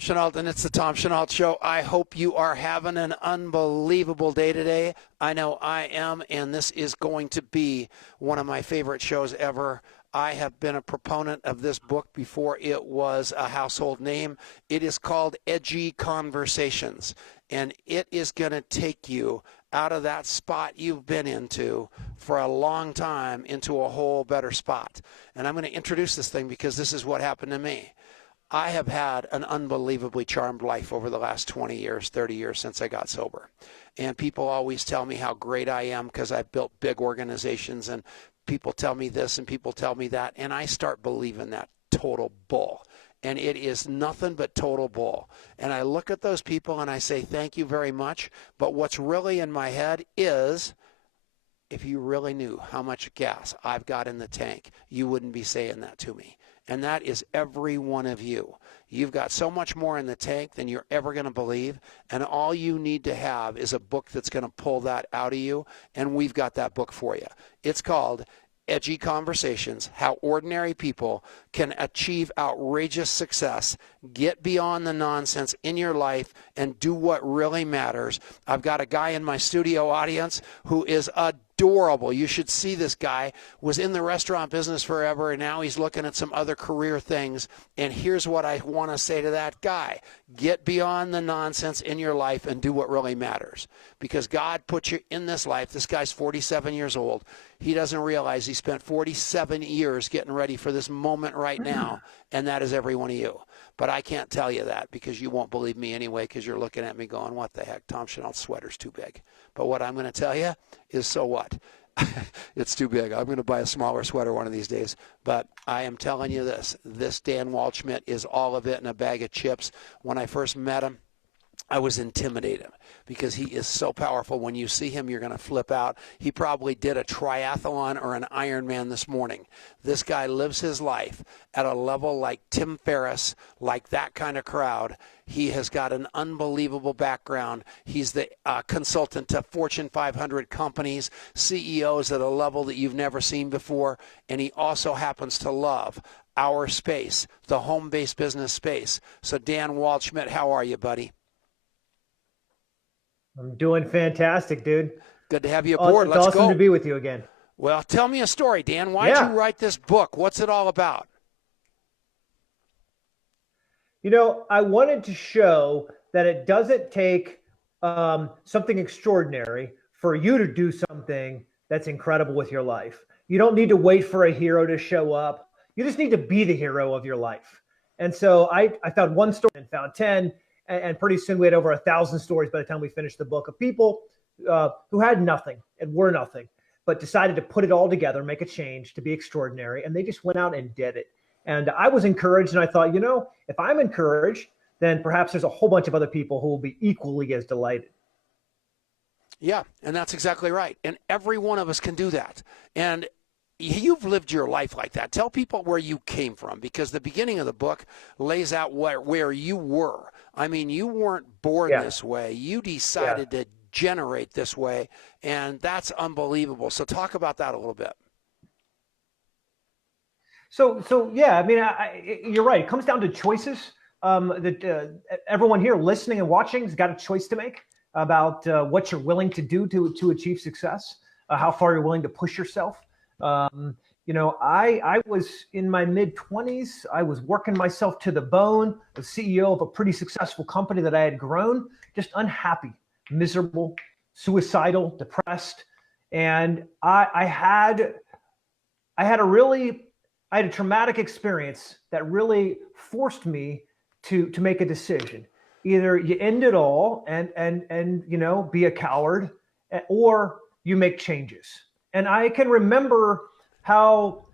Chenault, and it's the Tom Chenault Show. I hope you are having an unbelievable day today. I know I am, and this is going to be one of my favorite shows ever. I have been a proponent of this book before it was a household name. It is called Edgy Conversations, and it is going to take you out of that spot you've been into for a long time into a whole better spot. And I'm going to introduce this thing because this is what happened to me. I have had an unbelievably charmed life over the last 20 years, 30 years since I got sober. And people always tell me how great I am because I've built big organizations, and people tell me this and people tell me that, and I start believing that total bull. And it is nothing but total bull. And I look at those people and I say, thank you very much. But what's really in my head is, if you really knew how much gas I've got in the tank, you wouldn't be saying that to me. And that is every one of you. You've got so much more in the tank than you're ever going to believe. And all you need to have is a book that's going to pull that out of you. And we've got that book for you. It's called Edgy Conversations, How Ordinary People Can Achieve Outrageous Success, Get Beyond the Nonsense in Your Life, and Do What Really Matters. I've got a guy in my studio audience who is adorable. You should see this guy. Was in the restaurant business forever, and now he's looking at some other career things. And here's what I want to say to that guy. Get beyond the nonsense in your life and do what really matters. Because God put you in this life. This guy's 47 years old. He doesn't realize he spent 47 years getting ready for this moment right now, and that is every one of you. But I can't tell you that because you won't believe me anyway, because you're looking at me going, what the heck, Tom Chenault's sweater's too big. But what I'm going to tell you is, so what? It's too big. I'm going to buy a smaller sweater one of these days. But I am telling you this Dan Waldschmidt is all of it in a bag of chips. When I first met him, I was intimidated because he is so powerful. When you see him, you're going to flip out. He probably did a triathlon or an Ironman this morning. This guy lives his life at a level like Tim Ferriss, like that kind of crowd. He has got an unbelievable background. He's the consultant to Fortune 500 companies, CEOs at a level that you've never seen before. And he also happens to love our space, the home-based business space. So Dan Waldschmidt, how are you, buddy? I'm doing fantastic, dude. Good to have you aboard. It's Let's awesome go. to be with you again. Well, tell me a story, Dan. Why'd you write this book? What's it all about? You know, I wanted to show that it doesn't take something extraordinary for you to do something that's incredible with your life. You don't need to wait for a hero to show up. You just need to be the hero of your life. And so I found one story and found 10. And pretty soon we had over 1,000 stories by the time we finished the book of people who had nothing and were nothing, but decided to put it all together, make a change, to be extraordinary. And they just went out and did it. And I was encouraged, and I thought, you know, if I'm encouraged, then perhaps there's a whole bunch of other people who will be equally as delighted. Yeah, and that's exactly right. And every one of us can do that. And you've lived your life like that. Tell people where you came from, because the beginning of the book lays out where you were. I mean, you weren't born this way. You decided to generate this way, and that's unbelievable. So talk about that a little bit. So yeah, I mean, you're right. It comes down to choices. Everyone here listening and watching has got a choice to make about what you're willing to do to achieve success, how far you're willing to push yourself. You know, I was in my mid-20s. I was working myself to the bone, the CEO of a pretty successful company that I had grown, just unhappy, miserable, suicidal, depressed. And I had a traumatic experience that really forced me to make a decision. Either you end it all and you know, be a coward, or you make changes. And I can remember how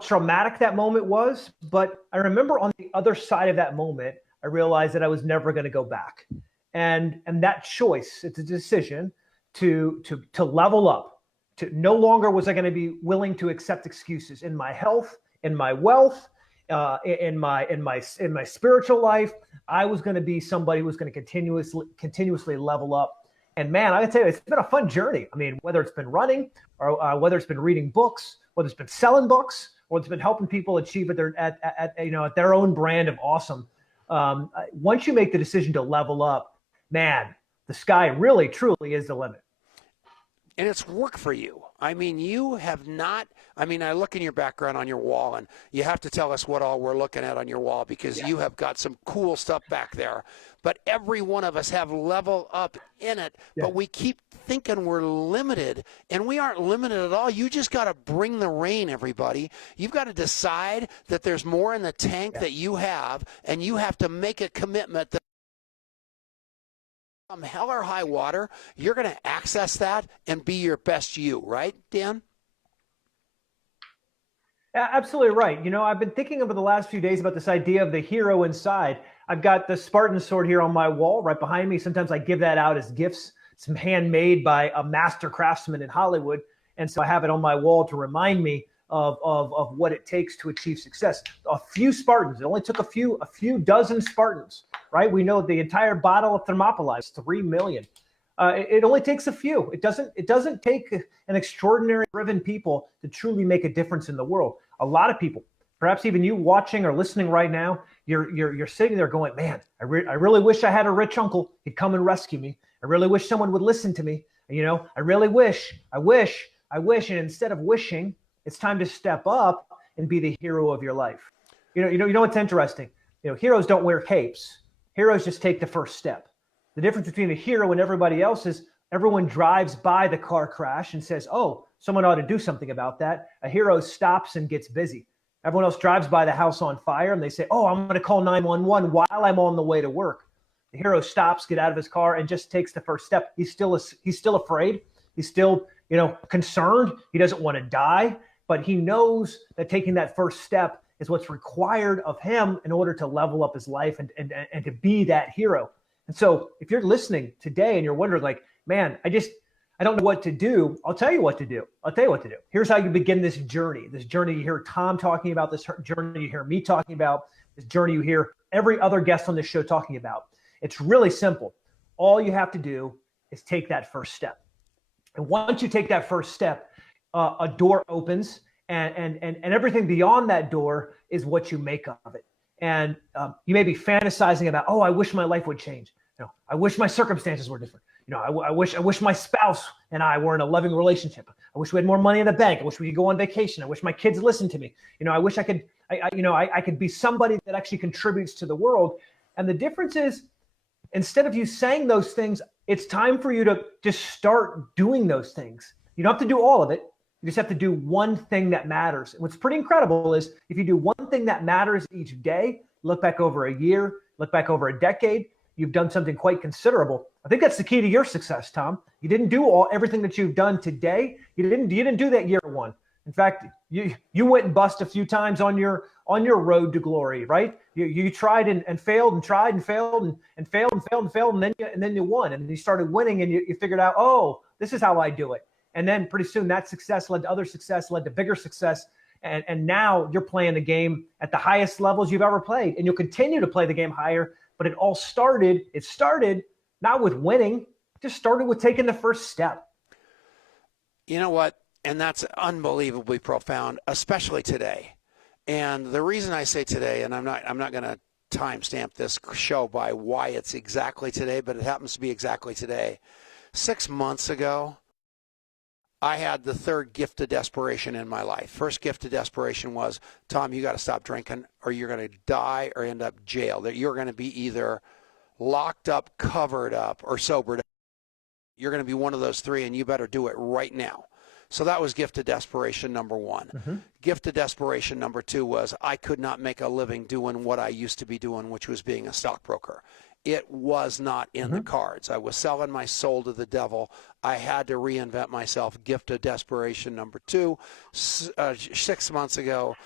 traumatic that moment was, but I remember on the other side of that moment, I realized that I was never going to go back. And that choice, it's a decision to level up. To no longer was I going to be willing to accept excuses in my health, in my wealth, in my spiritual life. I was going to be somebody who was going to continuously level up. And man, I can tell you, it's been a fun journey. I mean, whether it's been running, or whether it's been reading books, whether it's been selling books, or it's been helping people achieve at their own brand of awesome. Once you make the decision to level up, man, the sky really, truly is the limit. And it's work for you. I mean, you have not, I mean, I look in your background on your wall, and you have to tell us what all we're looking at on your wall, because you have got some cool stuff back there. But every one of us have level up in it, but we keep thinking we're limited, and we aren't limited at all. You just got to bring the rain, everybody. You've got to decide that there's more in the tank that you have, and you have to make a commitment that come hell or high water, you're going to access that and be your best you, right, Dan? Absolutely right. You know, I've been thinking over the last few days about this idea of the hero inside. I've got the Spartan sword here on my wall right behind me. Sometimes I give that out as gifts, some handmade by a master craftsman in Hollywood. And so I have it on my wall to remind me of what it takes to achieve success. A few Spartans. It only took a few dozen Spartans, right? We know the entire bottle of Thermopylae is 3 million. It only takes a few. It doesn't take an extraordinary driven people to truly make a difference in the world. A lot of people, perhaps even you watching or listening right now, you're sitting there going, man, I really wish I had a rich uncle. He'd come and rescue me. I really wish someone would listen to me. You know, I really wish. And instead of wishing, it's time to step up and be the hero of your life. You know what's interesting? You know, heroes don't wear capes. Heroes just take the first step. The difference between a hero and everybody else is everyone drives by the car crash and says, oh, someone ought to do something about that. A hero stops and gets busy. Everyone else drives by the house on fire and they say, oh, I'm going to call 911 while I'm on the way to work. The hero stops, get out of his car, and just takes the first step. He's still afraid. He's still, concerned. He doesn't want to die, but he knows that taking that first step is what's required of him in order to level up his life and to be that hero. And so if you're listening today and you're wondering like, man, I don't know what to do. I'll tell you what to do. Here's how you begin this journey. This journey you hear Tom talking about, this journey you hear me talking about, this journey you hear every other guest on this show talking about. It's really simple. All you have to do is take that first step. And once you take that first step, a door opens and everything beyond that door is what you make of it. And you may be fantasizing about, oh, I wish my life would change. I wish my circumstances were different. I wish my spouse and I were in a loving relationship. I wish we had more money in the bank. I wish we could go on vacation. I wish my kids listened to me. I wish I could be somebody that actually contributes to the world. And the difference is, instead of you saying those things, it's time for you to just start doing those things. You don't have to do all of it. You just have to do one thing that matters. And what's pretty incredible is if you do one thing that matters each day, look back over a year, look back over a decade, you've done something quite considerable. I think that's the key to your success, Tom. You didn't do everything that you've done today. You didn't do that year one. In fact, you went and bust a few times on your road to glory, right? You tried and failed and tried and failed and failed and then you won, and then you started winning and you figured out, oh, this is how I do it. And then pretty soon that success led to other success, led to bigger success, and now you're playing the game at the highest levels you've ever played, and you'll continue to play the game higher. But it started not with winning, it just started with taking the first step. You know what? And that's unbelievably profound, especially today. And the reason I say today, and I'm not going to timestamp this show by why it's exactly today, but it happens to be exactly today. 6 months ago, I had the third gift of desperation in my life. First gift of desperation was, Tom, you got to stop drinking or you're going to die or end up jailed. That you're going to be either locked up, covered up, or sobered up. You're going to be one of those three, and you better do it right now. So that was gift of desperation number one. Mm-hmm. Gift of desperation number two was I could not make a living doing what I used to be doing, which was being a stockbroker. It was not in the cards. I was selling my soul to the devil. I had to reinvent myself. Gift of desperation number two. 6 months ago,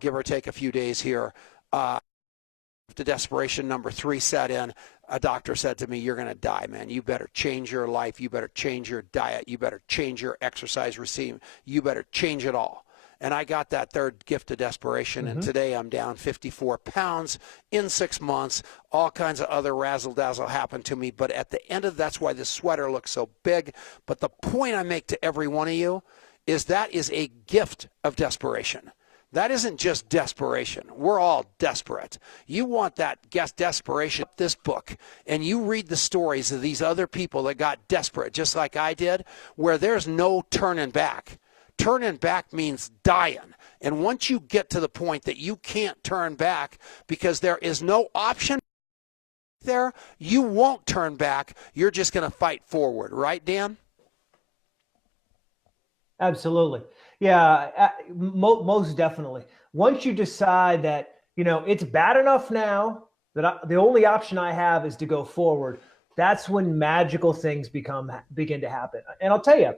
give or take a few days here, gift of desperation number three set in. A doctor said to me, you're going to die, man. You better change your life. You better change your diet. You better change your exercise regime. You better change it all. And I got that third gift of desperation, and today I'm down 54 pounds in 6 months. All kinds of other razzle-dazzle happened to me, but at the end of that's why this sweater looks so big. But the point I make to every one of you is that is a gift of desperation. That isn't just desperation. We're all desperate. You want that desperation. This book, and you read the stories of these other people that got desperate, just like I did, where there's no turning back. Turning back means dying. And once you get to the point that you can't turn back because there is no option there, you won't turn back. You're just going to fight forward. Right, Dan? Absolutely. Yeah, most definitely. Once you decide that, it's bad enough now that the only option I have is to go forward, that's when magical things begin to happen. And I'll tell you,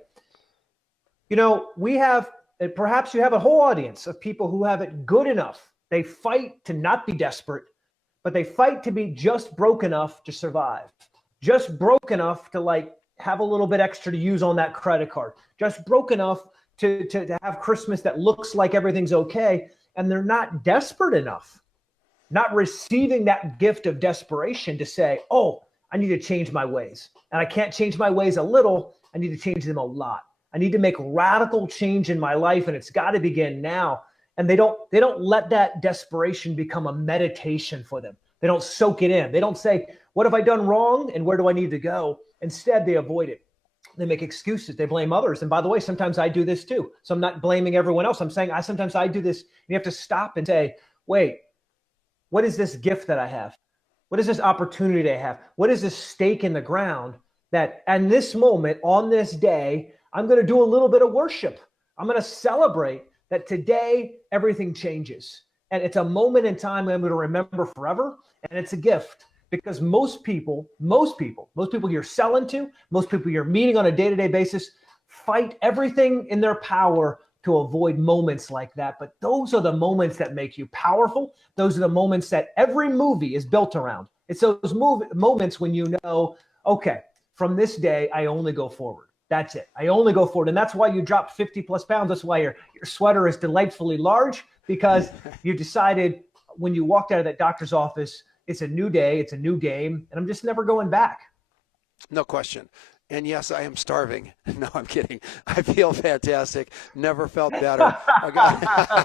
perhaps you have a whole audience of people who have it good enough. They fight to not be desperate, but they fight to be just broke enough to survive, just broke enough to have a little bit extra to use on that credit card, just broke enough to have Christmas that looks like everything's okay. And they're not desperate enough, not receiving that gift of desperation to say, oh, I need to change my ways. And I can't change my ways a little. I need to change them a lot. I need to make radical change in my life, and it's got to begin now. And they don't let that desperation become a meditation for them. They don't soak it in. They don't say, what have I done wrong and where do I need to go? Instead, they avoid it. They make excuses. They blame others. And by the way, sometimes I do this too. So I'm not blaming everyone else. I'm saying sometimes I do this. You have to stop and say, wait, what is this gift that I have? What is this opportunity I have? What is this stake in the ground that in this moment, on this day, I'm going to do a little bit of worship. I'm going to celebrate that today everything changes. And it's a moment in time I'm going to remember forever. And it's a gift. Because most people you're selling to, most people you're meeting on a day-to-day basis, fight everything in their power to avoid moments like that. But those are the moments that make you powerful. Those are the moments that every movie is built around. It's those moments when you know, okay, from this day, I only go forward. That's it. I only go forward. And that's why you dropped 50 plus pounds. That's why your sweater is delightfully large, because you decided when you walked out of that doctor's office, it's a new day, it's a new game, and I'm just never going back. No question. And yes, I am starving. No, I'm kidding. I feel fantastic. Never felt better.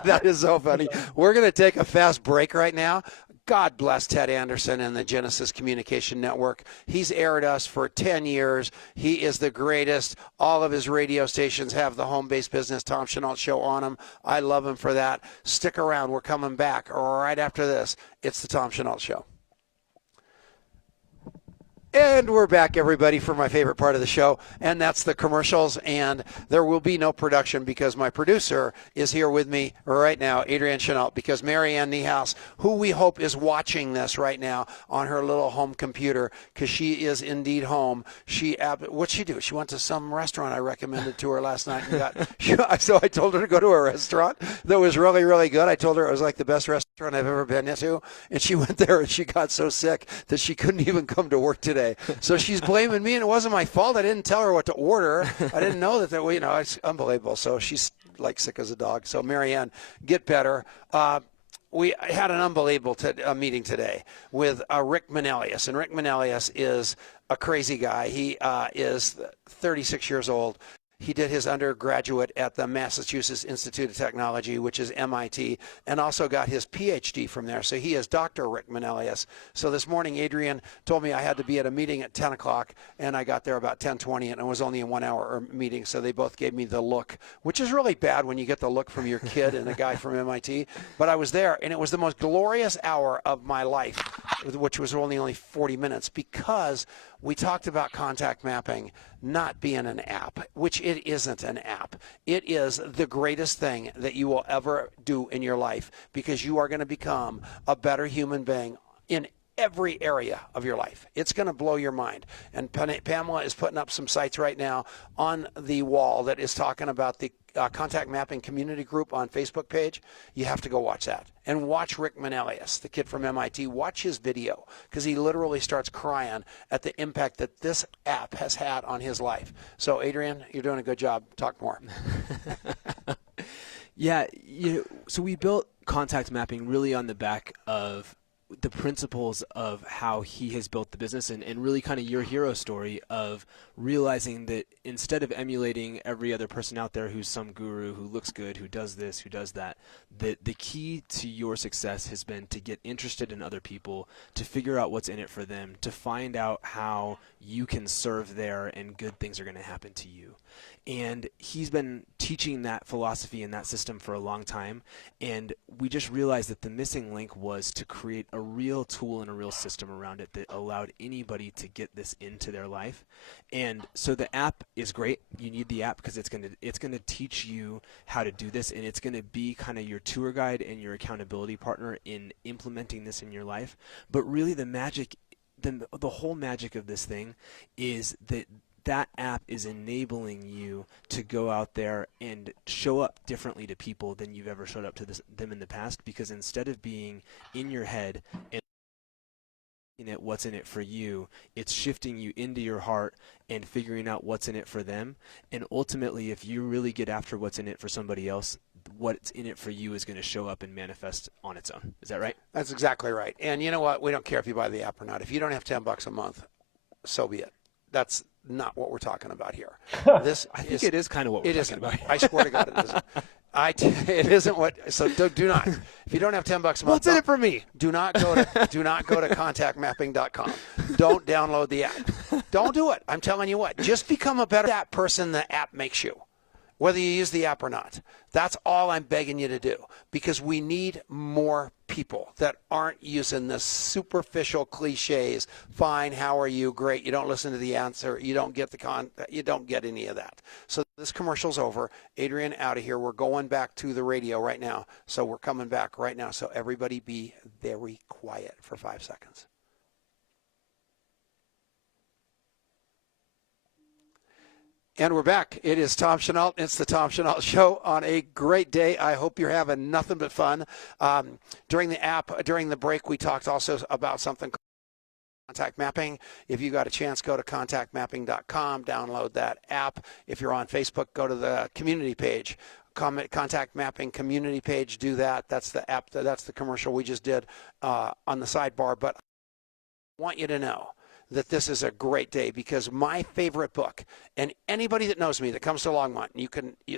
That is so funny. We're going to take a fast break right now. God bless Ted Anderson and the Genesis Communication Network. He's aired us for 10 years. He is the greatest. All of his radio stations have the home-based business Tom Chenault Show on them. I love him for that. Stick around. We're coming back right after this. It's the Tom Chenault Show. And we're back, everybody, for my favorite part of the show, and that's the commercials. And there will be no production because my producer is here with me right now, Adrienne Chenault, because Marianne Niehaus, who we hope is watching this right now on her little home computer, because she is indeed home. What'd she do? She went to some restaurant I recommended to her last night. So I told her to go to a restaurant that was really, really good. I told her it was like the best restaurant I've ever been to, and she went there and she got so sick that she couldn't even come to work today. So she's blaming me, and it wasn't my fault. I didn't tell her what to order. I didn't know that, it's unbelievable. So she's like sick as a dog. So Marianne, get better. We had an unbelievable meeting today with Rick Manelius, and Rick Manelius is a crazy guy. He is 36 years old. He did his undergraduate at the Massachusetts Institute of Technology, which is MIT, and also got his PhD from there. So he is Dr. Rick Manelius. So this morning, Adrienne told me I had to be at a meeting at 10 o'clock, and I got there about 10:20, and it was only a 1 hour meeting. So they both gave me the look, which is really bad when you get the look from your kid and a guy from MIT. But I was there, and it was the most glorious hour of my life, which was only 40 minutes, because we talked about contact mapping not being an app, which it isn't an app. It is the greatest thing that you will ever do in your life, because you are going to become a better human being in every area of your life. It's going to blow your mind. And Pamela is putting up some sites right now on the wall that is talking about the contact mapping community group on Facebook page. You have to go watch that. And watch Rick Manelius, the kid from MIT. Watch his video, because he literally starts crying at the impact that this app has had on his life. So, Adrienne, you're doing a good job. Talk more. Yeah, so we built contact mapping really on the back of the principles of how he has built the business, and really kind of your hero story of realizing that instead of emulating every other person out there who's some guru who looks good, who does this, who does that, that the key to your success has been to get interested in other people, to figure out what's in it for them, to find out how you can serve there and good things are going to happen to you. And he's been teaching that philosophy and that system for a long time. And we just realized that the missing link was to create a real tool and a real system around it that allowed anybody to get this into their life. And so the app is great. You need the app because it's going to teach you how to do this, and it's going to be kind of your tour guide and your accountability partner in implementing this in your life. But really the magic, the whole magic of this thing is that app is enabling you to go out there and show up differently to people than you've ever showed up to them in the past, because instead of being in your head and looking at what's in it for you, it's shifting you into your heart and figuring out what's in it for them. And ultimately, if you really get after what's in it for somebody else, what's in it for you is going to show up and manifest on its own. Is that right? That's exactly right. And you know what? We don't care if you buy the app or not. If you don't have $10 a month, so be it. That's not what we're talking about here. I think it is kind of what we're talking about. I swear to God, it isn't. It isn't what. So do not. If you don't have $10 a month, what's in it for me? Do not go to contactmapping.com. Don't download the app. Don't do it. I'm telling you what. Just become a better app person the app makes you, whether you use the app or not. That's all I'm begging you to do, because we need more people that aren't using the superficial cliches. Fine, how are you? Great. You don't listen to the answer. You don't get you don't get any of that. So this commercial's over. Adrian, out of here. We're going back to the radio right now. So we're coming back right now. So everybody be very quiet for 5 seconds. And we're back. It is Tom Chenault. It's the Tom Chenault Show on a great day. I hope you're having nothing but fun. During the break, we talked also about something called contact mapping. If you got a chance, go to contactmapping.com, download that app. If you're on Facebook, go to the community page. Contact Mapping community page, do that. That's the app. That's the commercial we just did on the sidebar. But I want you to know that this is a great day, because my favorite book, and anybody that knows me that comes to Longmont,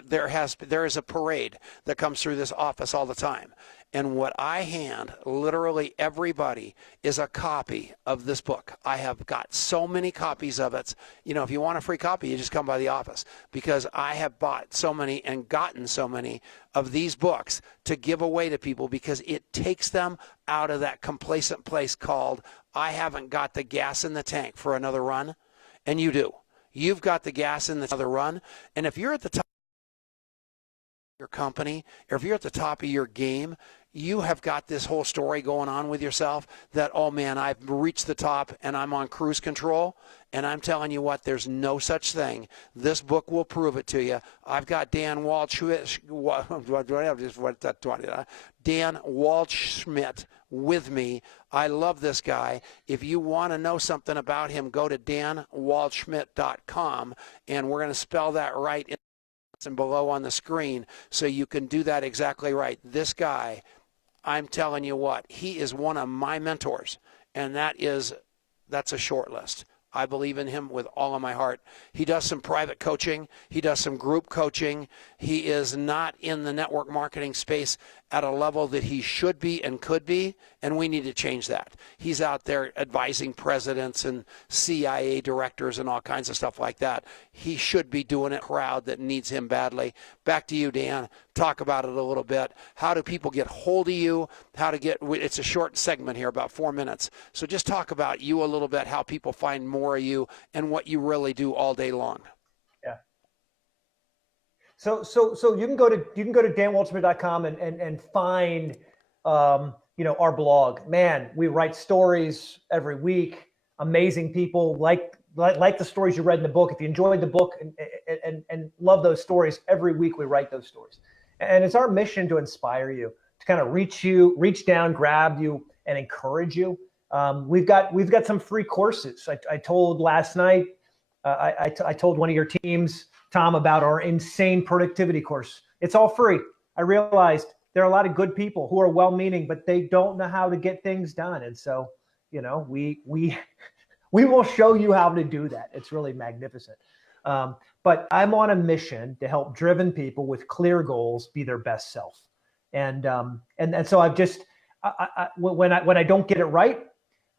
there is a parade that comes through this office all the time. And what I hand literally everybody is a copy of this book. I have got so many copies of it. You know, if you want a free copy, you just come by the office, because I have bought so many and gotten so many of these books to give away to people, because it takes them out of that complacent place called, I haven't got the gas in the tank for another run. And you do. You've got the gas in the other run. And if you're at the top of your company, or if you're at the top of your game, you have got this whole story going on with yourself that, oh man, I've reached the top and I'm on cruise control. And I'm telling you what, there's no such thing. This book will prove it to you. I've got Dan Waldschmidt, Dan Waldschmidt with me. I love this guy. If you want to know something about him, go to danwaldschmidt.com, and we're going to spell that right and below on the screen, so you can do that exactly right. This guy, I'm telling you what, he is one of my mentors, and that's a short list. I believe in him with all of my heart. He does some private coaching. He does some group coaching. He is not in the network marketing space at a level that he should be and could be, and we need to change that. He's out there advising presidents and CIA directors and all kinds of stuff like that. He should be doing it. Crowd that needs him badly. Back to you, Dan. Talk about it a little bit. How do people get hold of you? It's a short segment here, about 4 minutes. So just talk about you a little bit, how people find more of you and what you really do all day long. Yeah. So you can go to danwaldschmidt.com and find our blog. Man, we write stories every week. Amazing people like the stories you read in the book. If you enjoyed the book and love those stories, every week we write those stories. And it's our mission to inspire you, to kind of reach down, grab you, and encourage you. We've got some free courses. I told last night, I told one of your teams, Tom, about our insane productivity course. It's all free. I realized there are a lot of good people who are well-meaning, but they don't know how to get things done. And so, we will show you how to do that. It's really magnificent. But I'm on a mission to help driven people with clear goals be their best self. And so I've just, when I don't get it right,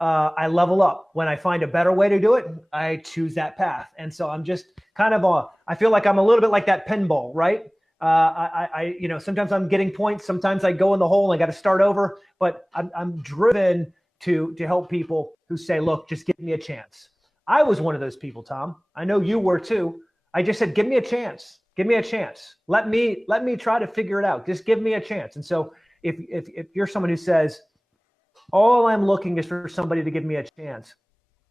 I level up. When I find a better way to do it, I choose that path. And so I'm just kind of I feel like I'm a little bit like that pinball, right? Sometimes I'm getting points. Sometimes I go in the hole and I got to start over, but I'm driven to help people who say, look, just give me a chance. I was one of those people, Tom. I know you were too. I just said, give me a chance. Give me a chance. Let me try to figure it out. Just give me a chance. And so if you're someone who says, all I'm looking is for somebody to give me a chance,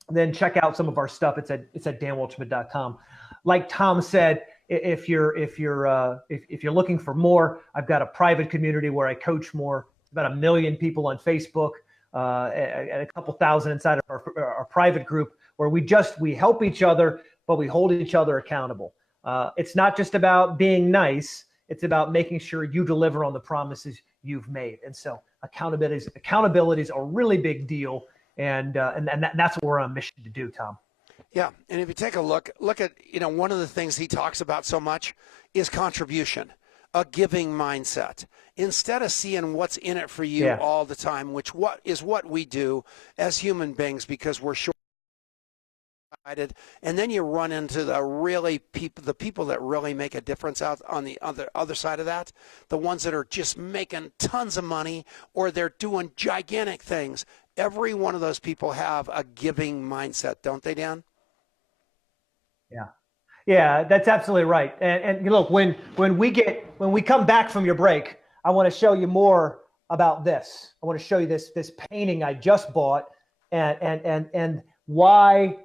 then check out some of our stuff. It's at danwaldschmidt.com. Like Tom said, if you're looking for more, I've got a private community where I coach more. About 1 million people on Facebook, and a couple thousand inside of our private group, where we help each other, but we hold each other accountable. It's not just about being nice. It's about making sure you deliver on the promises you've made. And so accountability is a really big deal. And that's what we're on a mission to do, Tom. Yeah. And if you take a look at, one of the things he talks about so much is contribution, a giving mindset. Instead of seeing what's in it for you all the time, which is what we do as human beings, because we're short-sighted, and then you run into the people that really make a difference out on the other side of that, the ones that are just making tons of money, or they're doing gigantic things. Every one of those people have a giving mindset, don't they, Dan? Yeah, that's absolutely right. And look, when we come back from your break, I want to show you more about this. I want to show you this painting I just bought, and why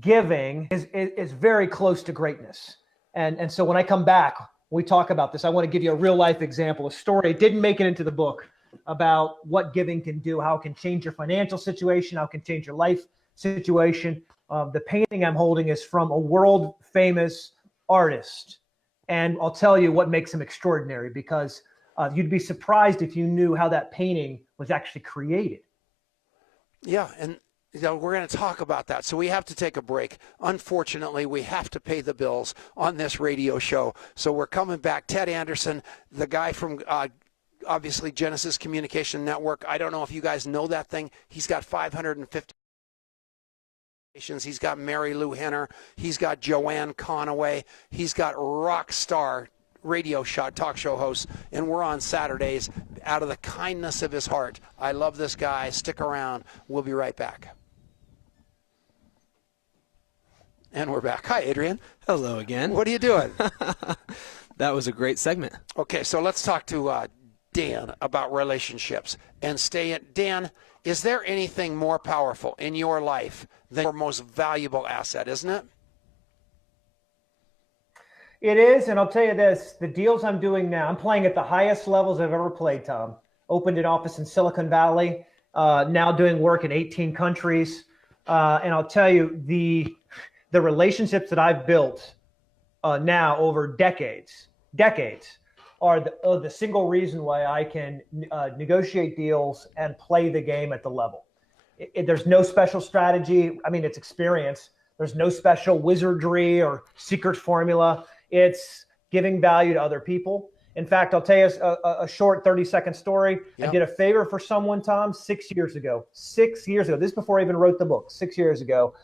giving is very close to greatness. And so when I come back, when we talk about this, I want to give you a real life example, a story. It didn't make it into the book, about what giving can do, how it can change your financial situation, how it can change your life situation. The painting I'm holding is from a world famous artist. And I'll tell you what makes him extraordinary, because you'd be surprised if you knew how that painting was actually created. Yeah, and we're going to talk about that. So we have to take a break. Unfortunately, we have to pay the bills on this radio show. So we're coming back. Ted Anderson, the guy from obviously Genesis Communication Network. I don't know if you guys know that thing. He's got 550 stations. He's got Mary Lou Henner. He's got Joanne Conaway. He's got rock star radio talk show hosts, and we're on Saturdays out of the kindness of his heart. I love this guy. Stick around. We'll be right back. And we're back. Hi, Adrian. Hello again. What are you doing? That was a great segment. Okay, so let's talk to Dan about relationships. And Dan, is there anything more powerful in your life than your most valuable asset, isn't it? It is, and I'll tell you this, the deals I'm doing now, I'm playing at the highest levels I've ever played, Tom. Opened an office in Silicon Valley, now doing work in 18 countries. And I'll tell you, the relationships that I've built now over decades are the single reason why I can negotiate deals and play the game at the level. There's no special strategy. I mean, it's experience. There's no special wizardry or secret formula. It's giving value to other people. In fact, I'll tell you a short 30-second story. Yep. I did a favor for someone, Tom, 6 years ago. 6 years ago. This is before I even wrote the book. 6 years ago.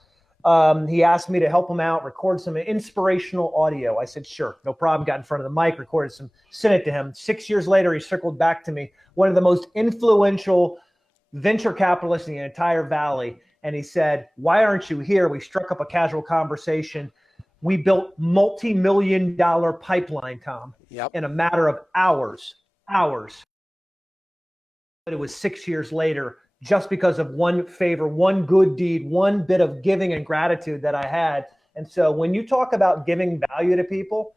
He asked me to help him out, record some inspirational audio. I said, sure, no problem. Got in front of the mic, recorded some, sent it to him. 6 years later, he circled back to me, one of the most influential venture capitalists in the entire valley. And he said, why aren't you here? We struck up a casual conversation. We built multi-million-dollar pipeline, Tom, in a matter of hours. But it was 6 years later, just because of one favor, one good deed, one bit of giving and gratitude that I had. And so when you talk about giving value to people,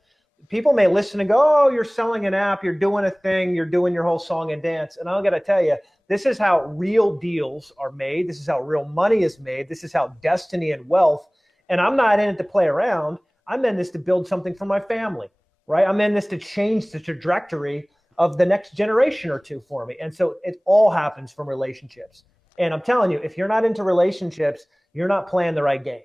people may listen and go, oh, you're selling an app, you're doing a thing, you're doing your whole song and dance. And I'm going to tell you, this is how real deals are made. This is how real money is made. This is how destiny and wealth. And I'm not in it to play around. I'm in this to build something for my family, right? I'm in this to change the trajectory of the next generation or two for me. And so it all happens from relationships. And I'm telling you, if you're not into relationships, you're not playing the right game.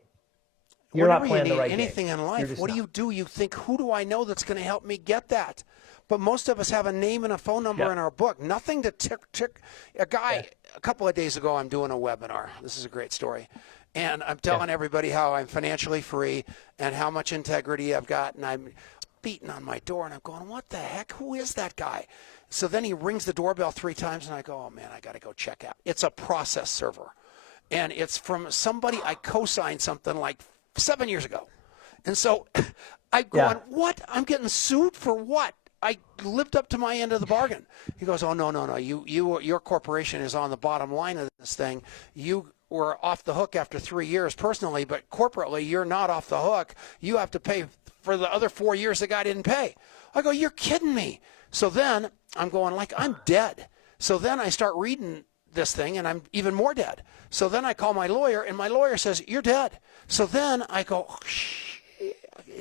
You're Whenever not playing you the need right anything game. in life, what not. do? You think, who do I know that's going to help me get that? But most of us have a name and a phone number in our book. Nothing to tick. A guy, a couple of days ago, I'm doing a webinar. This is a great story. And I'm telling everybody how I'm financially free and how much integrity I've got. And I'm beating on my door, and I'm going, what the heck? Who is that guy? So then he rings the doorbell 3 times, and I go, oh, man, I got to go check out. It's a process server. And it's from somebody I co-signed something like 7 years ago. And so I'm going, what? I'm getting sued for what? I lived up to my end of the bargain. He goes, oh, no. Your corporation is on the bottom line of this thing. You were off the hook after 3 years personally, but corporately, you're not off the hook. You have to pay for the other 4 years the guy didn't pay. I go, you're kidding me. So then I'm going like, I'm dead. So then I start reading this thing, and I'm even more dead. So then I call my lawyer, and my lawyer says, you're dead. So then I go, oh,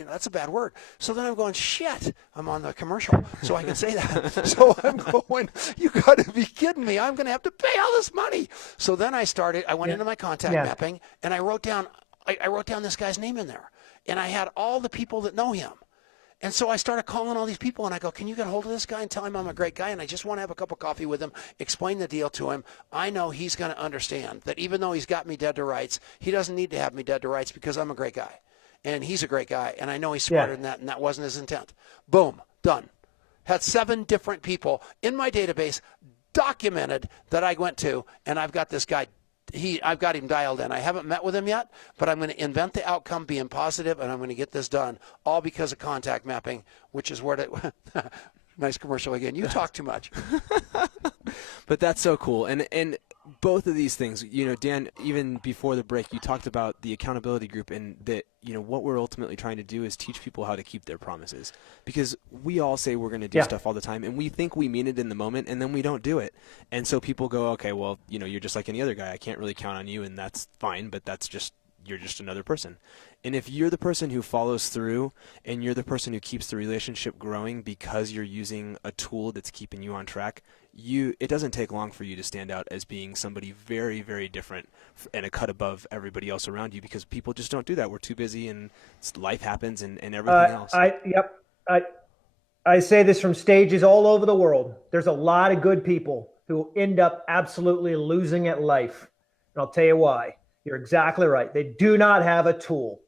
that's a bad word. So then I'm going, shit, I'm on the commercial, so I can say that. So I'm going, you got to be kidding me. I'm going to have to pay all this money. So then I went into my contact mapping, and I wrote down this guy's name in there. And I had all the people that know him. And so I started calling all these people, and I go, can you get a hold of this guy and tell him I'm a great guy, and I just want to have a cup of coffee with him, explain the deal to him. I know he's going to understand that even though he's got me dead to rights, he doesn't need to have me dead to rights because I'm a great guy. And he's a great guy, and I know he's smarter than that, and that wasn't his intent. Boom, done. Had 7 different people in my database documented that I went to, and I've got this guy. I've got him dialed in. I haven't met with him yet, but I'm going to invent the outcome being positive, and I'm going to get this done, all because of contact mapping, which is where nice commercial again. You talk too much. But that's so cool. And both of these things, Dan, even before the break, you talked about the accountability group, and that, what we're ultimately trying to do is teach people how to keep their promises. Because we all say we're going to do stuff all the time, and we think we mean it in the moment, and then we don't do it. And so people go, okay, well, you're just like any other guy. I can't really count on you, and that's fine, but you're just another person. And if you're the person who follows through, and you're the person who keeps the relationship growing because you're using a tool that's keeping you on track, it doesn't take long for you to stand out as being somebody very, very different and a cut above everybody else around you, because people just don't do that. We're too busy, and life happens, and everything else. I say this from stages all over the world. There's a lot of good people who end up absolutely losing at life. And I'll tell you why. You're exactly right. They do not have a tool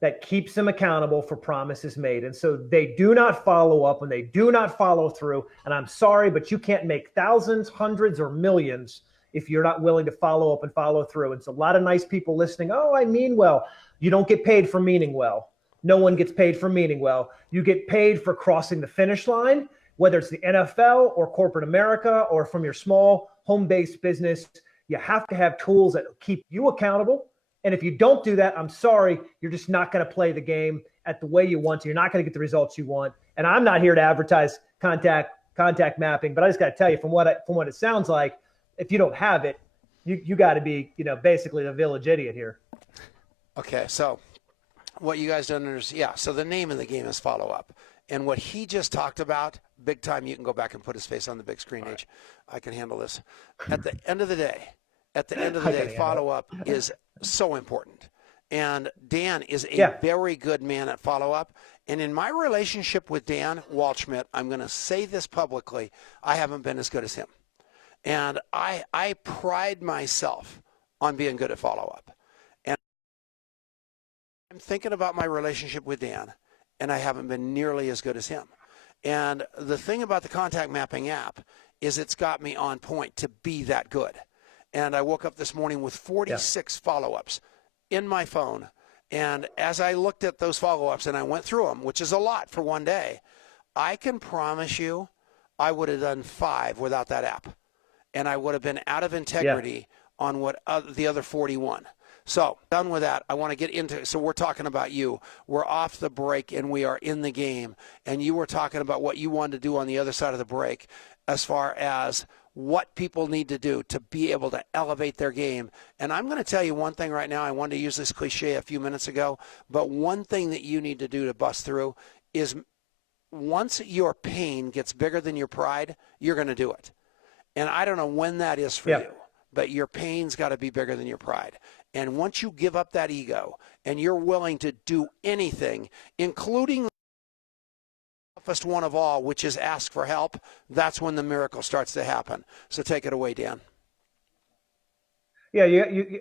that keeps them accountable for promises made. And so they do not follow up, and they do not follow through. And I'm sorry, but you can't make thousands, hundreds, or millions if you're not willing to follow up and follow through. And so a lot of nice people listening, oh, I mean well. You don't get paid for meaning well. No one gets paid for meaning well. You get paid for crossing the finish line, whether it's the NFL or corporate America or from your small home-based business. You have to have tools that keep you accountable. And if you don't do that, I'm sorry, you're just not going to play the game at the way you want to. You're not going to get the results you want. And I'm not here to advertise contact mapping, but I just got to tell you, from what it sounds like, if you don't have it, you got to be, basically the village idiot here. Okay, so what you guys don't understand, so the name of the game is follow up. And what he just talked about, big time, you can go back and put his face on the big screen, H. I can handle this. At the end of the day, follow-up is so important. And Dan is a very good man at follow-up. And in my relationship with Dan Waldschmidt, I'm going to say this publicly, I haven't been as good as him. And I pride myself on being good at follow-up. And I'm thinking about my relationship with Dan, and I haven't been nearly as good as him. And the thing about the contact mapping app is it's got me on point to be that good. And I woke up this morning with 46 follow-ups in my phone. And as I looked at those follow-ups and I went through them, which is a lot for one day, I can promise you I would have done 5 without that app. And I would have been out of integrity on what the other 41. So done with that. I want to get into, so we're talking about you. We're off the break and we are in the game. And you were talking about what you wanted to do on the other side of the break as far as what people need to do to be able to elevate their game. And I'm going to tell you one thing right now. I wanted to use this cliche a few minutes ago, but one thing that you need to do to bust through is once your pain gets bigger than your pride, you're going to do it. And I don't know when that is for you, but your pain's got to be bigger than your pride. And once you give up that ego and you're willing to do anything, including the toughest one of all, which is ask for help, that's when the miracle starts to happen. So take it away, Dan. Yeah,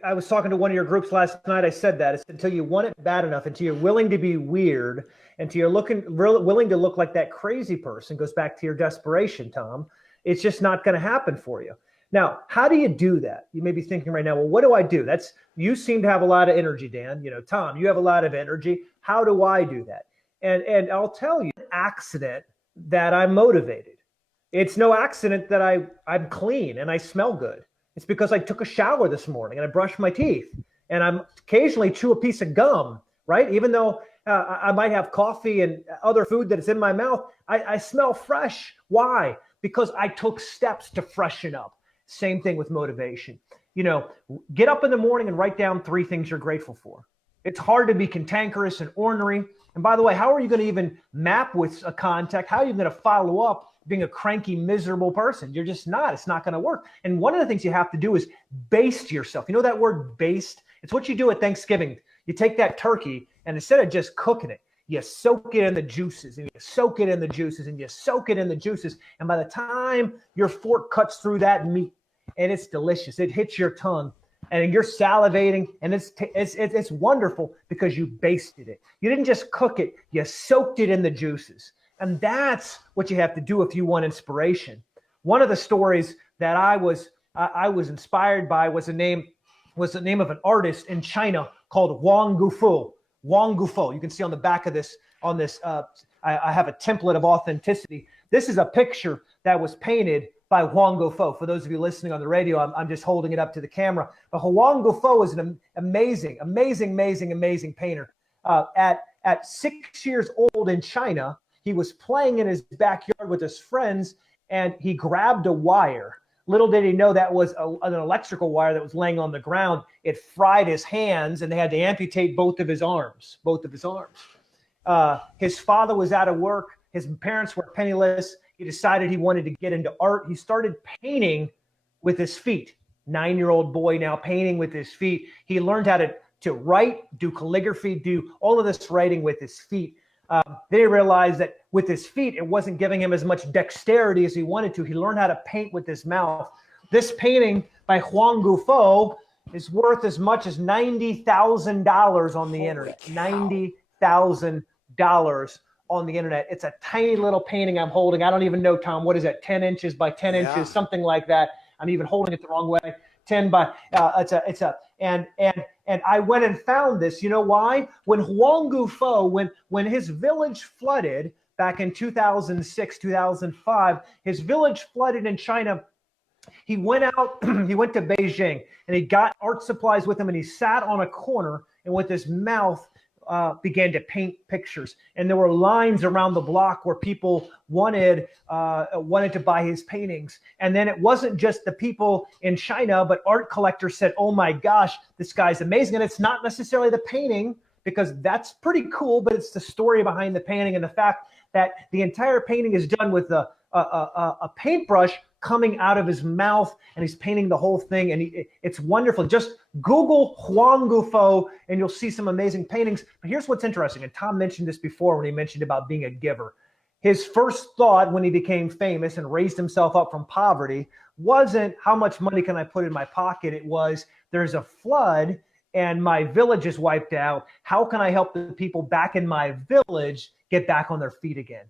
I was talking to one of your groups last night. I said that. It's until you want it bad enough, until you're willing to be weird, until you're willing to look like that crazy person, goes back to your desperation, Tom, it's just not going to happen for you. Now, how do you do that? You may be thinking right now, well, what do I do? You seem to have a lot of energy, Dan. Tom, you have a lot of energy. How do I do that? And I'll tell you, accident that I'm motivated. It's no accident that I'm clean and I smell good. It's because I took a shower this morning and I brushed my teeth and I'm occasionally chew a piece of gum, right? Even though I might have coffee and other food that is in my mouth, I smell fresh. Why? Because I took steps to freshen up. Same thing with motivation. Get up in the morning and write down 3 things you're grateful for. It's hard to be cantankerous and ornery. And by the way, how are you going to even map with a contact? How are you going to follow up being a cranky, miserable person? You're just not. It's not going to work. And one of the things you have to do is baste yourself. You know that word baste? It's what you do at Thanksgiving. You take that turkey and instead of just cooking it, you soak it in the juices and you soak it in the juices and you soak it in the juices. And by the time your fork cuts through that meat and it's delicious, it hits your tongue and you're salivating and it's wonderful because you basted it. You didn't just cook it, you soaked it in the juices. And that's what you have to do if you want inspiration. One of the stories that I was inspired by was the name of an artist in China called Wang Gufu. Wang Gufu. You can see on the back of this, I have a template of authenticity. This is a picture that was painted by Wang Gufu. For those of you listening on the radio, I'm just holding it up to the camera. But Wang Gufu is an amazing painter. At 6 years old in China, he was playing in his backyard with his friends, and he grabbed a wire. Little did he know that was an electrical wire that was laying on the ground. It fried his hands, and they had to amputate both of his arms. His father was out of work. His parents were penniless. He decided he wanted to get into art. He started painting with his feet. 9-year-old boy now painting with his feet. He learned how to write, do calligraphy, do all of this writing with his feet. They realized that with his feet, it wasn't giving him as much dexterity as he wanted to. He learned how to paint with his mouth. This painting by Wang Gufu is worth as much as $90,000 on the internet. $90,000 on the internet. It's a tiny little painting I'm holding. I don't even know, Tom, what is that? 10 inches by 10 inches, something like that. I'm even holding it the wrong way. 10 by, and I went and found this. You know why? When Wang Gufu, when his village flooded back in 2006, 2005, his village flooded in China. He went out, he went to Beijing and he got art supplies with him and he sat on a corner and with his mouth began to paint pictures. And there were lines around the block where people wanted to buy his paintings. And then it wasn't just the people in China, but art collectors said, oh my gosh, this guy's amazing. And it's not necessarily the painting, because that's pretty cool, but it's the story behind the painting and the fact that the entire painting is done with a paintbrush coming out of his mouth, and he's painting the whole thing, and it's wonderful. Just Google Wang Gufu, and you'll see some amazing paintings. But here's what's interesting, and Tom mentioned this before when he mentioned about being a giver. His first thought when he became famous and raised himself up from poverty wasn't how much money can I put in my pocket. It was, there's a flood and my village is wiped out. How can I help the people back in my village get back on their feet again?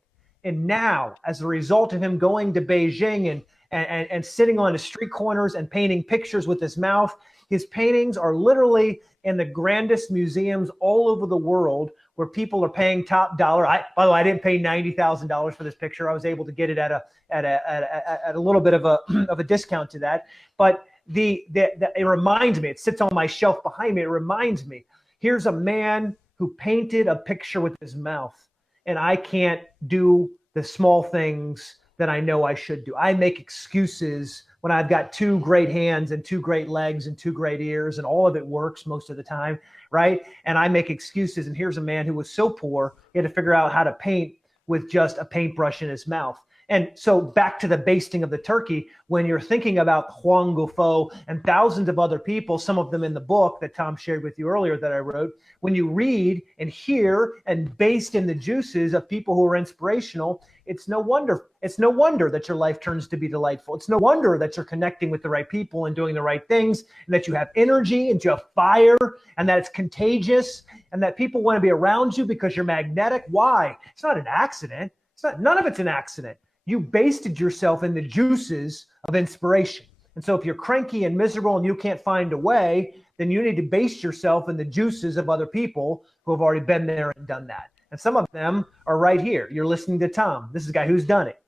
And now, as a result of him going to Beijing and sitting on the street corners and painting pictures with his mouth, his paintings are literally in the grandest museums all over the world, where people are paying top dollar. By the way, I didn't pay $90,000 for this picture. I was able to get it at a little bit of a discount to that. But it reminds me. It sits on my shelf behind me. It reminds me. Here's a man who painted a picture with his mouth, and I can't do the small things that I know I should do. I make excuses when I've got 2 great hands and 2 great legs and 2 great ears, and all of it works most of the time, right? And I make excuses. And here's a man who was so poor, he had to figure out how to paint with just a paintbrush in his mouth. And so back to the basting of the turkey, when you're thinking about Huang Guofo and thousands of other people, some of them in the book that Tom shared with you earlier that I wrote, when you read and hear and baste in the juices of people who are inspirational, it's no wonder that your life turns to be delightful. It's no wonder that you're connecting with the right people and doing the right things, and that you have energy and you have fire, and that it's contagious, and that people want to be around you because you're magnetic. Why? It's not an accident. None of it's an accident. You basted yourself in the juices of inspiration. And so if you're cranky and miserable and you can't find a way, then you need to baste yourself in the juices of other people who have already been there and done that. And some of them are right here. You're listening to Tom. This is a guy who's done it.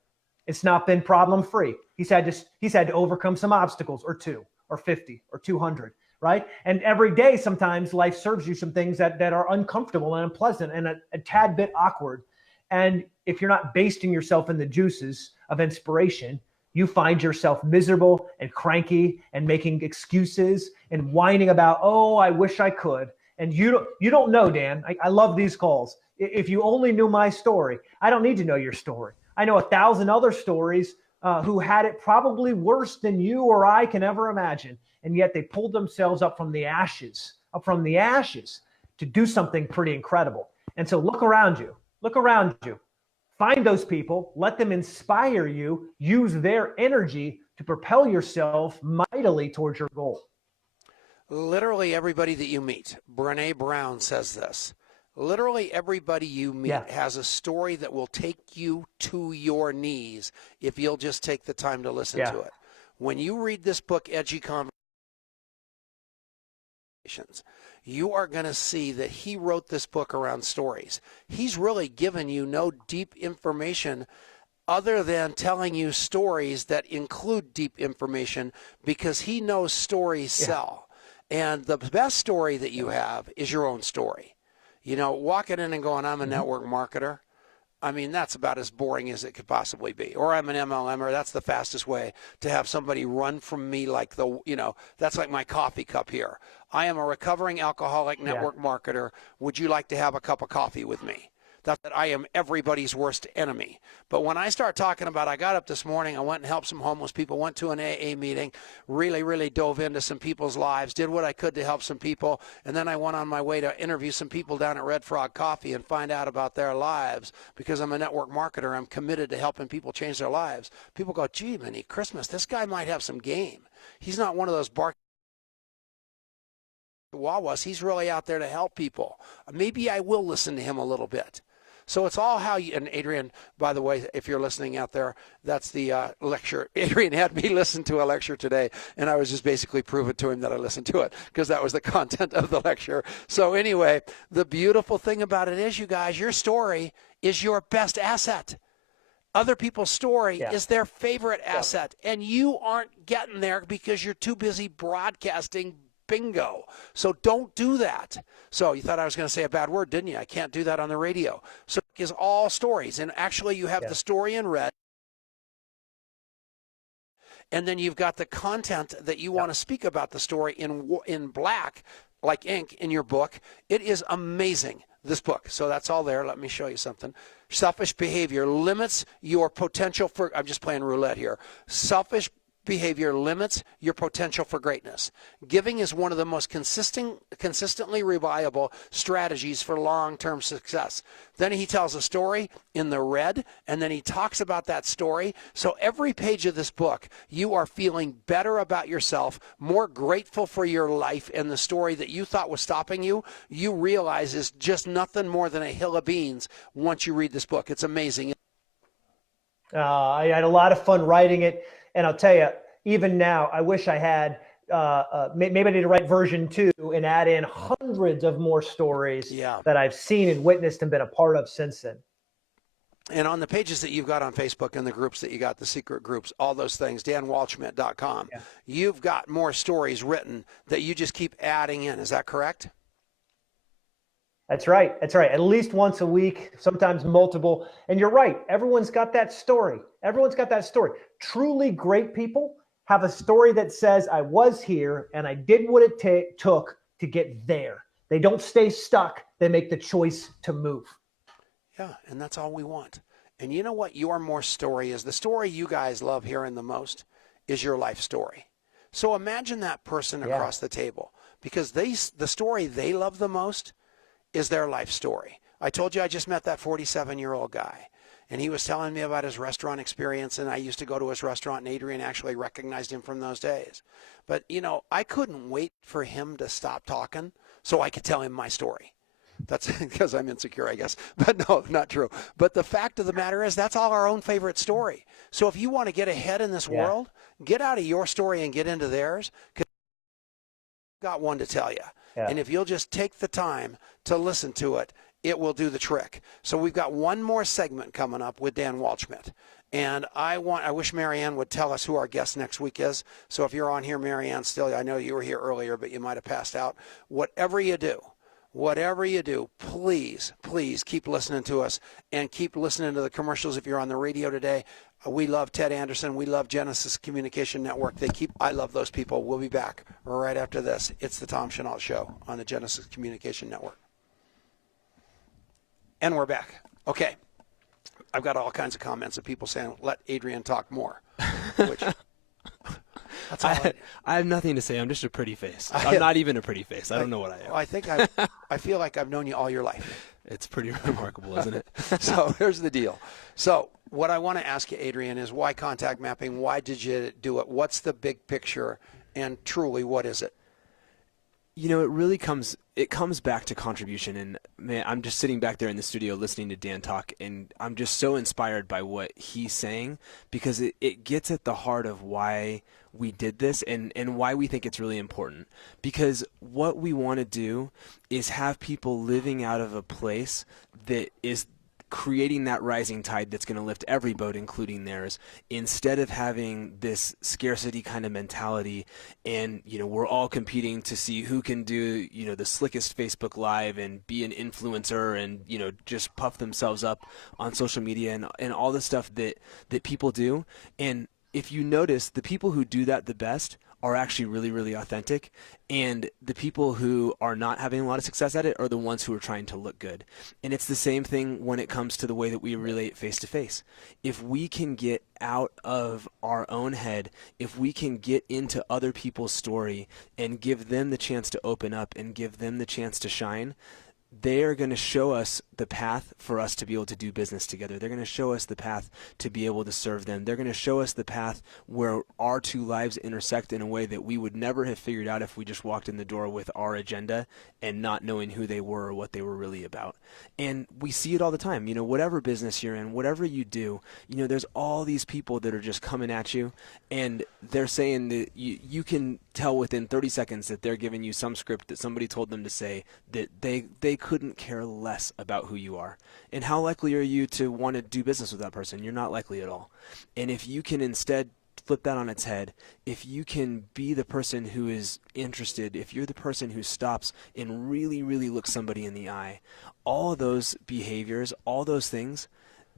It's not been problem-free. He's had to overcome some obstacles, or 2 or 50 or 200, right? And every day, sometimes life serves you some things that are uncomfortable and unpleasant and a tad bit awkward. And if you're not basting yourself in the juices of inspiration, you find yourself miserable and cranky and making excuses and whining about, oh, I wish I could. And you don't know, Dan. I love these calls. If you only knew my story, I don't need to know your story. I know 1,000 other stories who had it probably worse than you or I can ever imagine. And yet they pulled themselves up from the ashes to do something pretty incredible. And so look around you. Find those people, let them inspire you, use their energy to propel yourself mightily towards your goal. Literally everybody that you meet, Brené Brown says this, literally everybody you meet has a story that will take you to your knees if you'll just take the time to listen to it. When you read this book, Edgy Conversations, you are going to see that he wrote this book around stories. He's really given you no deep information other than telling you stories that include deep information, because he knows stories sell. And the best story that you have is your own story. You know, walking in and going, I'm a network marketer. I mean, that's about as boring as it could possibly be. Or I'm an MLMer. That's the fastest way to have somebody run from me, like that's like my coffee cup here. I am a recovering alcoholic network marketer. Would you like to have a cup of coffee with me? That I am everybody's worst enemy. But when I start talking about, I got up this morning, I went and helped some homeless people, went to an AA meeting, really dove into some people's lives, did what I could to help some people, and then I went on my way to interview some people down at Red Frog Coffee and find out about their lives. Because I'm a network marketer, I'm committed to helping people change their lives. People go, gee, Minnie, Christmas, this guy might have some game. He's not one of those Wawas. He's really out there to help people. Maybe I will listen to him a little bit. So it's all how you, and Adrian, by the way, if you're listening out there, that's the lecture. Adrian had me listen to a lecture today, and I was just basically proving to him that I listened to it, because that was the content of the lecture. So anyway, the beautiful thing about it is, you guys, your story is your best asset. Other people's story is their favorite asset, and you aren't getting there because you're too busy broadcasting bingo. So don't do that. So you thought I was going to say a bad word, didn't you? I can't do that on the radio. So it is all stories. And actually you have the story in red. And then you've got the content that you want to speak about the story in black, like ink, in your book. It is amazing, this book. So that's all there. Let me show you something. Selfish behavior limits your potential for, I'm just playing roulette here. Selfish behavior limits your potential for greatness. Giving is one of the most consistently reliable strategies for long-term success. Then he tells a story in the red, and then he talks about that story. So every page of this book, you are feeling better about yourself, more grateful for your life, and the story that you thought was stopping you, you realize is just nothing more than a hill of beans once you read this book. It's amazing. I had a lot of fun writing it. And I'll tell you, even now, I wish I had, maybe I need to write version 2 and add in hundreds of more stories that I've seen and witnessed and been a part of since then. And on the pages that you've got on Facebook and the groups that you got, the secret groups, all those things, danwaldschmidt.com, you've got more stories written that you just keep adding in. Is that correct? That's right. That's right. At least once a week, sometimes multiple. And you're right. Everyone's got that story. Everyone's got that story. Truly great people have a story that says, I was here and I did what it took to get there. They don't stay stuck. They make the choice to move. Yeah, and that's all we want. And you know what your more story is? The story you guys love hearing the most is your life story. So imagine that person across the table, because the story they love the most is their life story. I told you I just met that 47-year-old guy, and he was telling me about his restaurant experience, and I used to go to his restaurant, and Adrian actually recognized him from those days. But, you know, I couldn't wait for him to stop talking so I could tell him my story. That's because I'm insecure, I guess. But no, not true. But the fact of the matter is that's all our own favorite story. So if you want to get ahead in this world, get out of your story and get into theirs, because I've got one to tell you. Yeah. And if you'll just take the time to listen to it, it will do the trick. So we've got one more segment coming up with Dan Waldschmidt. And I wish Marianne would tell us who our guest next week is. So if you're on here, Marianne, still, I know you were here earlier, but you might have passed out. Whatever you do, please, please keep listening to us and keep listening to the commercials if you're on the radio today. We love Ted Anderson. We love Genesis Communication Network. I love those people. We'll be back right after this. It's the Tom Chenault Show on the Genesis Communication Network. And we're back. Okay. I've got all kinds of comments of people saying, let Adrian talk more. Which, that's all I have nothing to say. I'm just a pretty face. I'm not even a pretty face. I don't know what I am. I feel like I've known you all your life. It's pretty remarkable, isn't it? So here's the deal. So what I want to ask you, Adrian, is why contact mapping? Why did you do it? What's the big picture? And truly, what is it? You know, it really comes back to contribution. And man, I'm just sitting back there in the studio listening to Dan talk, and I'm just so inspired by what he's saying, because it gets at the heart of why we did this and why we think it's really important. Because what we want to do is have people living out of a place that is creating that rising tide that's going to lift every boat, including theirs, instead of having this scarcity kind of mentality. And, you know, we're all competing to see who can do, you know, the slickest Facebook Live and be an influencer and, you know, just puff themselves up on social media and all the stuff that people do. And if you notice, the people who do that the best are actually really, really authentic. And the people who are not having a lot of success at it are the ones who are trying to look good. And it's the same thing when it comes to the way that we relate face-to-face. If we can get out of our own head, if we can get into other people's story and give them the chance to open up and give them the chance to shine, they are going to show us the path for us to be able to do business together. They're going to show us the path to be able to serve them. They're going to show us the path where our two lives intersect in a way that we would never have figured out if we just walked in the door with our agenda and not knowing who they were or what they were really about. And we see it all the time. You know, whatever business you're in, whatever you do, you know, there's all these people that are just coming at you, and they're saying that you can tell within 30 seconds that they're giving you some script that somebody told them to say, that they couldn't care less about who you are. And how likely are you to want to do business with that person? You're not likely at all. And if you can instead flip that on its head, if you can be the person who is interested, if you're the person who stops and really, really looks somebody in the eye, all of those behaviors, all those things,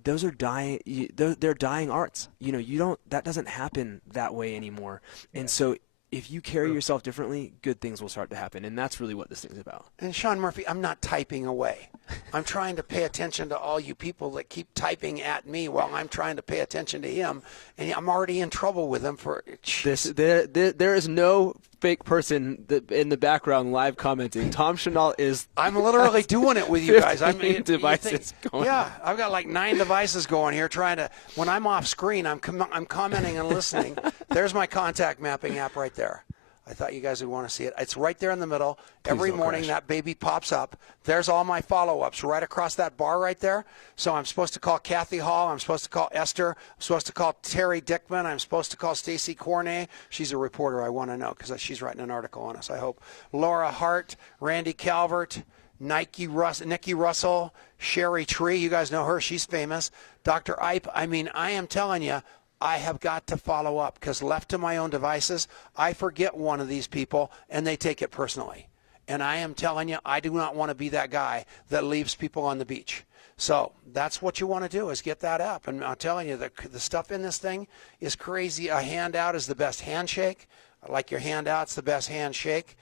those are dying. They're dying arts. You know, that doesn't happen that way anymore. And so if you carry yourself differently, good things will start to happen. And that's really what this thing's about. And Sean Murphy, I'm not typing away. I'm trying to pay attention to all you people that keep typing at me while I'm trying to pay attention to him. And I'm already in trouble with him for this. There is no fake person in the background live commenting. Tom Chenault is. I'm literally doing it with you guys. Devices going. Yeah, I've got like 9 devices going here trying to. When I'm off screen, I'm commenting and listening. There's my contact mapping app right there. I thought you guys would want to see it. It's right there in the middle. Every morning that baby pops up. There's all my follow-ups right across that bar right there. So I'm supposed to call Kathy Hall. I'm supposed to call Esther. I'm supposed to call Terry Dickman. I'm supposed to call Stacy Cornay. She's a reporter I want to know because she's writing an article on us, I hope. Laura Hart, Randy Calvert, Nikki Russell, Sherry Tree. You guys know her. She's famous. Dr. Ipe. I mean, I am telling you, I have got to follow up because left to my own devices, I forget one of these people and they take it personally. And I am telling you, I do not want to be that guy that leaves people on the beach. So that's what you want to do is get that up. And I'm telling you, the stuff in this thing is crazy. A handout is the best handshake. I like your handout's the best handshake.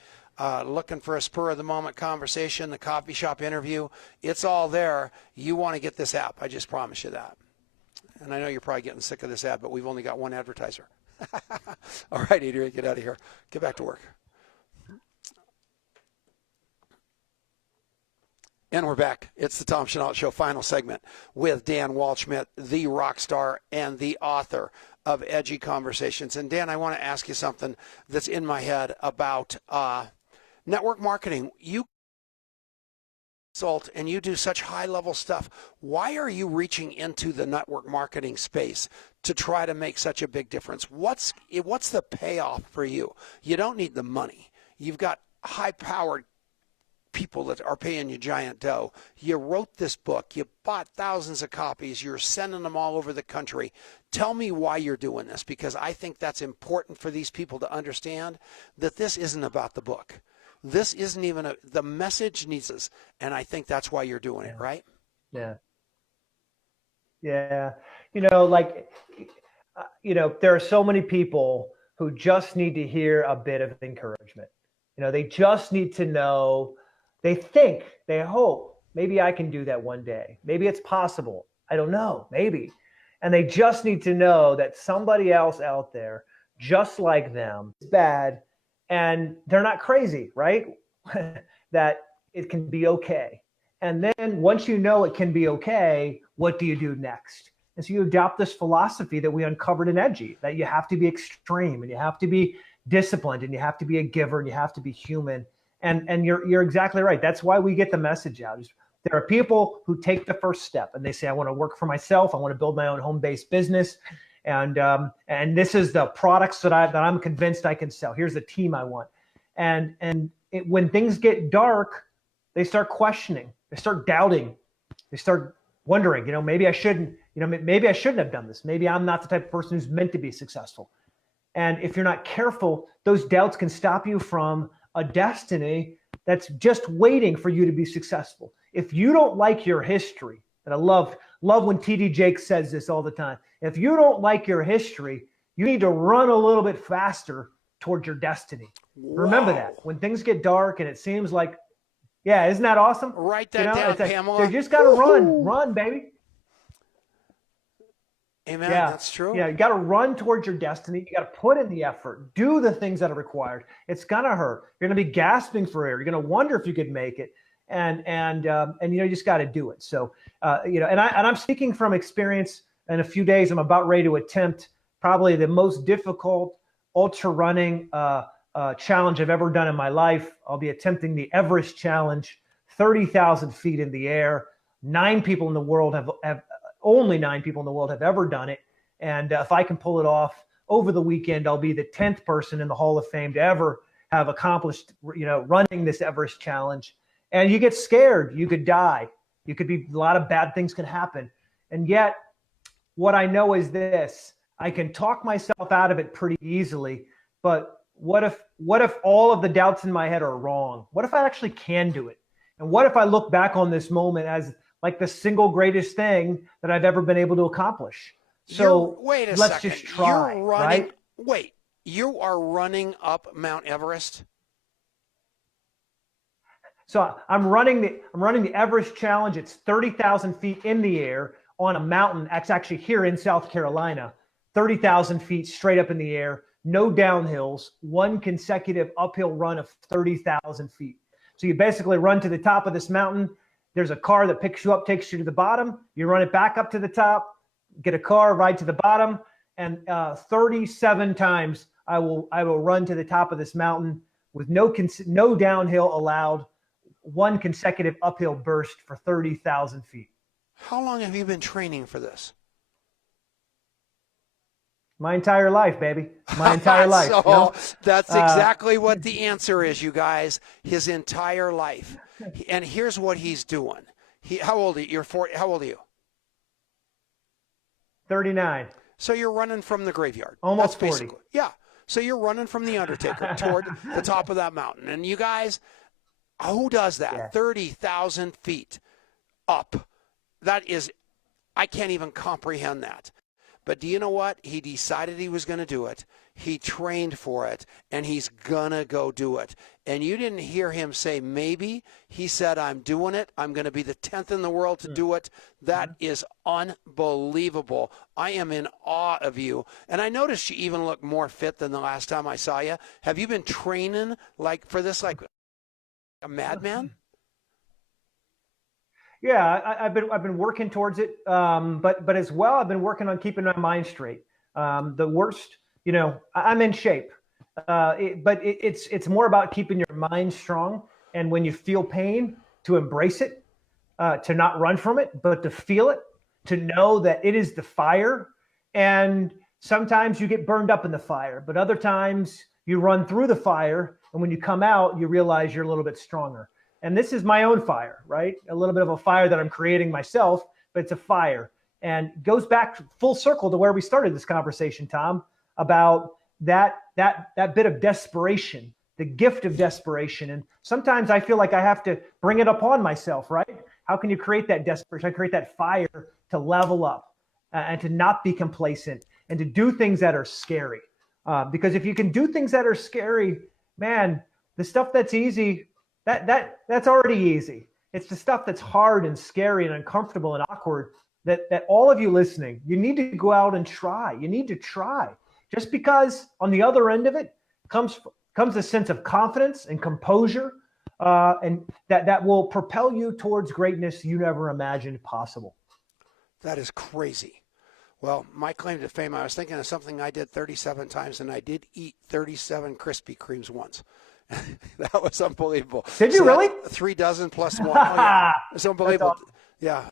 Looking for a spur-of-the-moment conversation, the coffee shop interview, it's all there. You want to get this app. I just promise you that. And I know you're probably getting sick of this ad, but we've only got one advertiser. All right, Adrian, get out of here. Get back to work. And we're back. It's the Tom Chenault Show final segment with Dan Waldschmidt, the rock star and the author of Edgy Conversations. And Dan, I want to ask you something that's in my head about network marketing. You consult and you do such high-level stuff. Why are you reaching into the network marketing space to try to make such a big difference? What's the payoff for you? You don't need the money. You've got high-powered people that are paying you giant dough. You wrote this book. You bought thousands of copies. You're sending them all over the country. Tell me why you're doing this, because I think that's important for these people to understand that this isn't about the book. This isn't even the message needs us, and I think that's why you're doing it, right? Yeah. Yeah. There are so many people who just need to hear a bit of encouragement. They just need to know, they hope, maybe I can do that one day. Maybe it's possible. I don't know, maybe. And they just need to know that somebody else out there, just like them, is bad, and they're not crazy, right? That it can be okay. And then once you know it can be okay, what do you do next? And so you adopt this philosophy that we uncovered in Edgy, that you have to be extreme and you have to be disciplined and you have to be a giver and you have to be human. And you're exactly right. That's why we get the message out. There are people who take the first step and they say, I want to work for myself. I want to build my own home-based business. And this is the products that I'm convinced I can sell. Here's the team I want. When things get dark, they start questioning. They start doubting. They start wondering, maybe I shouldn't have done this. Maybe I'm not the type of person who's meant to be successful. And if you're not careful, those doubts can stop you from a destiny that's just waiting for you to be successful. If you don't like your history, and I love when TD Jakes says this all the time, if you don't like your history, you need to run a little bit faster towards your destiny. Whoa. Remember that. When things get dark and it seems like, yeah, isn't that awesome? Write that down, Pamela. So you just got to run, baby. Amen. Yeah, that's true. Yeah, you got to run towards your destiny. You got to put in the effort. Do the things that are required. It's gonna hurt. You're gonna be gasping for air. You're gonna wonder if you could make it, and you just got to do it. So and I'm speaking from experience. In a few days, I'm about ready to attempt probably the most difficult ultra running challenge I've ever done in my life. I'll be attempting the Everest challenge, 30,000 feet in the air. Only 9 people in the world have ever done it. And if I can pull it off over the weekend, I'll be the 10th person in the Hall of Fame to ever have accomplished, running this Everest challenge. And you get scared. You could die. A lot of bad things can happen. And yet what I know is this: I can talk myself out of it pretty easily. But what if all of the doubts in my head are wrong? What if I actually can do it? And what if I look back on this moment as like the single greatest thing that I've ever been able to accomplish? So let's just try. You're running, right? Wait, you are running up Mount Everest? So I'm running the Everest challenge. It's 30,000 feet in the air on a mountain. That's actually here in South Carolina. 30,000 feet straight up in the air, no downhills, one consecutive uphill run of 30,000 feet. So you basically run to the top of this mountain. There's a car that picks you up, takes you to the bottom. You run it back up to the top, get a car, ride to the bottom, and 37 times I will run to the top of this mountain with no downhill allowed, one consecutive uphill burst for 30,000 feet. How long have you been training for this? My entire life, baby. My entire life. So that's exactly what the answer is, you guys. His entire life. And here's what he's doing. How old are you? You're 40. How old are you? 39. So you're running from the graveyard. Almost that's 40. Yeah. So you're running from the Undertaker toward the top of that mountain. And you guys, who does that? Yeah. 30,000 feet up. That is, I can't even comprehend that. But do you know what? He decided he was going to do it. He trained for it, and he's gonna go do it. And you didn't hear him say maybe. He said, I'm doing it. I'm going to be the 10th in the world to do it. That is unbelievable. I am in awe of you. And I noticed you even look more fit than the last time I saw you. Have you been training like for this, like a madman? Yeah, I've been working towards it, but as well, I've been working on keeping my mind straight. The worst, I'm in shape, but it's more about keeping your mind strong. And when you feel pain, to embrace it, to not run from it, but to feel it, to know that it is the fire. And sometimes you get burned up in the fire, but other times you run through the fire, and when you come out, you realize you're a little bit stronger. And this is my own fire, right? A little bit of a fire that I'm creating myself, but it's a fire. And goes back full circle to where we started this conversation, Tom, about that bit of desperation, the gift of desperation. And sometimes I feel like I have to bring it upon myself, right? How can you create that desperation? I create that fire to level up and to not be complacent and to do things that are scary. Because if you can do things that are scary, man, the stuff that's easy, that's already easy. It's the stuff that's hard and scary and uncomfortable and awkward that all of you listening, you need to go out and try. You need to try. Just because on the other end of it comes a sense of confidence and composure, and that will propel you towards greatness you never imagined possible. That is crazy. Well, my claim to fame, I was thinking of something I did 37 times, and I did eat 37 Krispy Kremes once. That was unbelievable. Did you really? 3 dozen plus 1. Oh, yeah. It's unbelievable. Awesome. Yeah.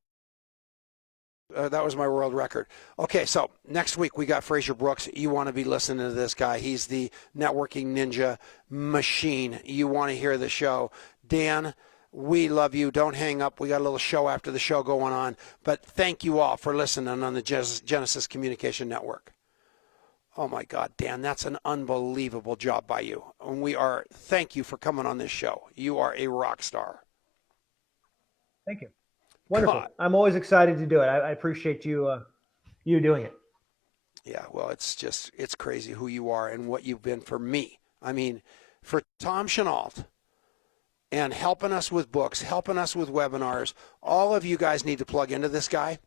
That was my world record. Okay, so next week we got Fraser Brooks. You want to be listening to this guy. He's the networking ninja machine. You want to hear the show. Dan, we love you. Don't hang up. We got a little show after the show going on. But thank you all for listening on the Genesis Communication Network. Oh, my God, Dan, that's an unbelievable job by you. And thank you for coming on this show. You are a rock star. Thank you. Wonderful. God. I'm always excited to do it. I appreciate you doing it. Yeah, well, it's crazy who you are and what you've been for me. I mean, for Tom Chenault and helping us with books, helping us with webinars, all of you guys need to plug into this guy.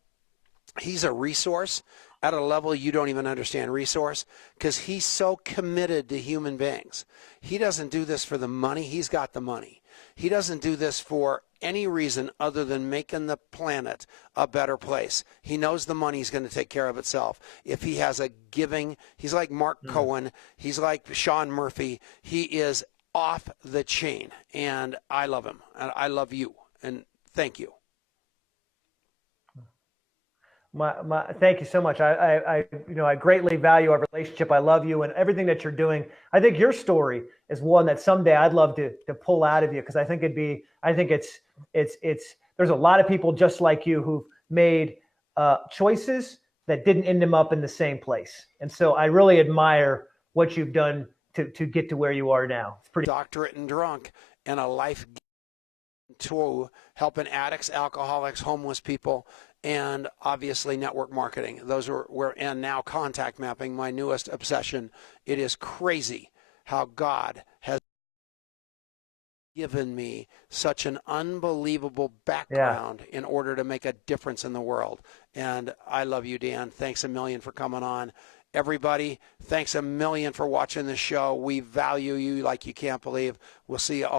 He's a resource at a level you don't even understand resource, because he's so committed to human beings. He doesn't do this for the money. He's got the money. He doesn't do this for any reason other than making the planet a better place. He knows the money's going to take care of itself. If he has a giving, he's like Mark Cohen. He's like Sean Murphy. He is off the chain, and I love him, and I love you, and thank you. Thank you so much. I greatly value our relationship. I love you and everything that you're doing. I think your story is one that someday I'd love to pull out of you, because I think there's a lot of people just like you who've made choices that didn't end them up in the same place. And so I really admire what you've done to get to where you are now. It's pretty doctorate and drunk and a life to helping addicts, alcoholics, homeless people, and obviously network marketing. Those and now contact mapping, my newest obsession. It is crazy how God has given me such an unbelievable background in order to make a difference in the world. And I love you, Dan. Thanks a million for coming on. Everybody, thanks a million for watching the show. We value you like you can't believe. We'll see you all.